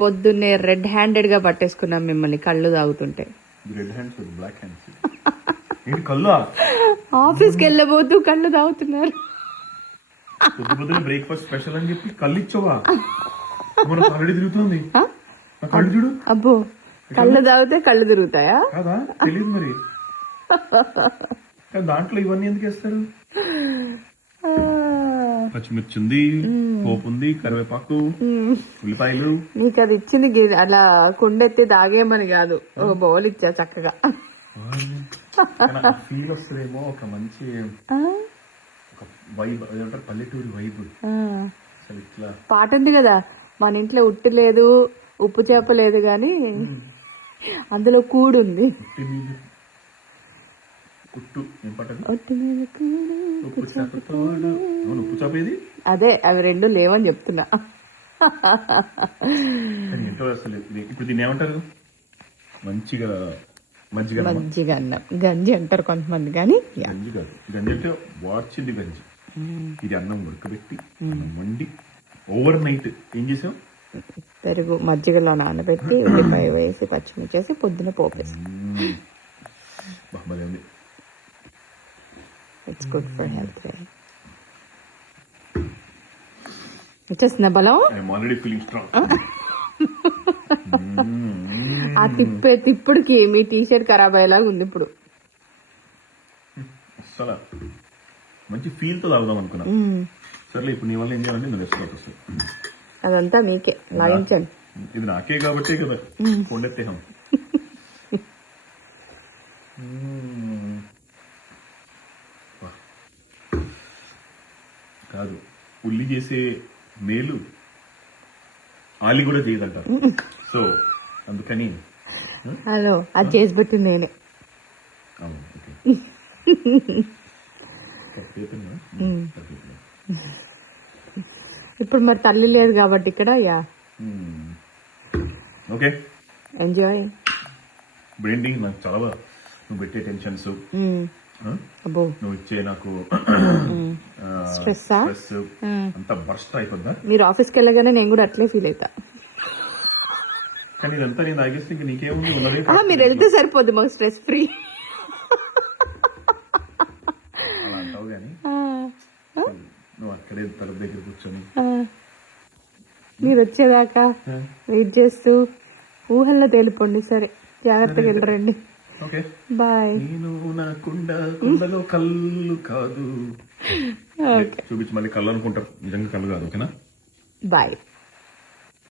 పొద్దున్నే red handed గా పట్టేసుకున్నాం మిమ్మల్ని కళ్ళు తాగుతుంటే. రెడ్ హ్యాండ్స్ బ్లాక్ హ్యాండ్స్ ఏంటి కళ్ళు ఆఫీస్కి వెళ్ళబోతూ కళ్ళు తాగుతున్నారు. పొద్దున బ్రేక్ఫాస్ట్ స్పెషల్ అని చెప్పి కళ్ళు ఇచ్చావా? మన కళ్ళు తిరుగుతుంది. కళ్ళు చూడు. అబ్బో, కళ్ళు తాగితే కళ్ళు తిరుగుతాయా? కాదా, తెలియదు మరి. దాంట్లో ఇవన్నీ ఎందుకు వేస్తారు? పచ్చిమిర్చి ఉంది, పోపు ఉంది, కరివేపాకు, ఉల్లిపాయలు. నీకు అది ఇచ్చింది అలా కుండెత్తి తాగేమని కాదు, ఒక బౌల్ ఇచ్చా చక్కగా. ఫీల్ వస్తుందేమో, ఒక మంచి వైబ్, ఏమంటారు పల్లెటూరు వైబ్. అసలు ఇట్లా పాట ఉంది కదా, మన ఇంట్లో ఉట్టు లేదు ఉప్పు చేప లేదు గాని అందులో కూడు ఉంది. ఉప్పు చేప ఇది. అదే, అవి రెండు లేవని చెప్తున్నా. ఏంటో అసలు ఇప్పుడు దీన్ని ఏమంటారు? మంచిగా మజ్జిగ అన్నం, గంజి అంటారు కొంతమంది. కానీ గంజి కాదు, గంజి అంటే వార్చింది గంజి. ఇది అన్నం ఉడకబెట్టి వండి ఓవర్ నైట్ ఏం చేసాం, పెరుగు మజ్జిగలో నానబెట్టి ఉల్లిపాయ వేసి పచ్చిమిర్చి వేసి పొద్దున పోపేసి. It's good for health. వచ్చేస్తున్నా బలం. ఆ తిప్పుడుకి మీ టీషర్ట్ ఖరాబ్ అయ్యేలాగా ఉంది ఇప్పుడు. అసలు మంచి ఫీల్ తో తాగుదాం అనుకున్నా. సర్లే, ఇప్పుడు నీ వల్ల ఏం చేయాలంటే నేను రెస్టారెంట్ వస్తాను. అదంతా మీకే లాగించండి. ఇది నాకే కాబట్టే కదా కొండెత్తేహం. కాదు, ఉల్లి చేసే మేలు ఆలి కూడా చేయదంటారు. సో అందుకని హలో, అది చేసి పెట్టింది నేనే. ఇప్పుడు మరి తల్లి లేదు కాబట్టి ఇక్కడ. Yeah, okay, enjoy. బ్రెండింగ్ నాకు చాలా, నువ్వు పెట్టే టెన్షన్స్, నువ్వు ఇచ్చే నాకు స్ట్రెస్ అంతా బర్స్ట్ అయిపోద్దా? మీరు ఆఫీస్కి వెళ్ళగానే నేను కూడా అట్లే ఫీల్ అవుతా. కానీ ఇదంతా నేను ఆగేస్తే ఇంక నీకేముంది? మీరు వెళ్తే సరిపోద్ది, మాకు స్ట్రెస్ ఫ్రీ. అలా అంటావు కానీ నువ్వు అక్కడే తలుపు దగ్గర కూర్చొని మీరు వచ్చేదాకా వెయిట్ చేస్తూ ఊహల్లో తేలిపోండి. సరే, జాగ్రత్తగా వెళ్ళరండి. బాయ్. నేను నా కుండలో కళ్ళు కాదు చూపించి మళ్ళీ కళ్ళు అనుకుంటారు, నిజంగా కళ్ళు కాదు. ఓకేనా? బాయ్.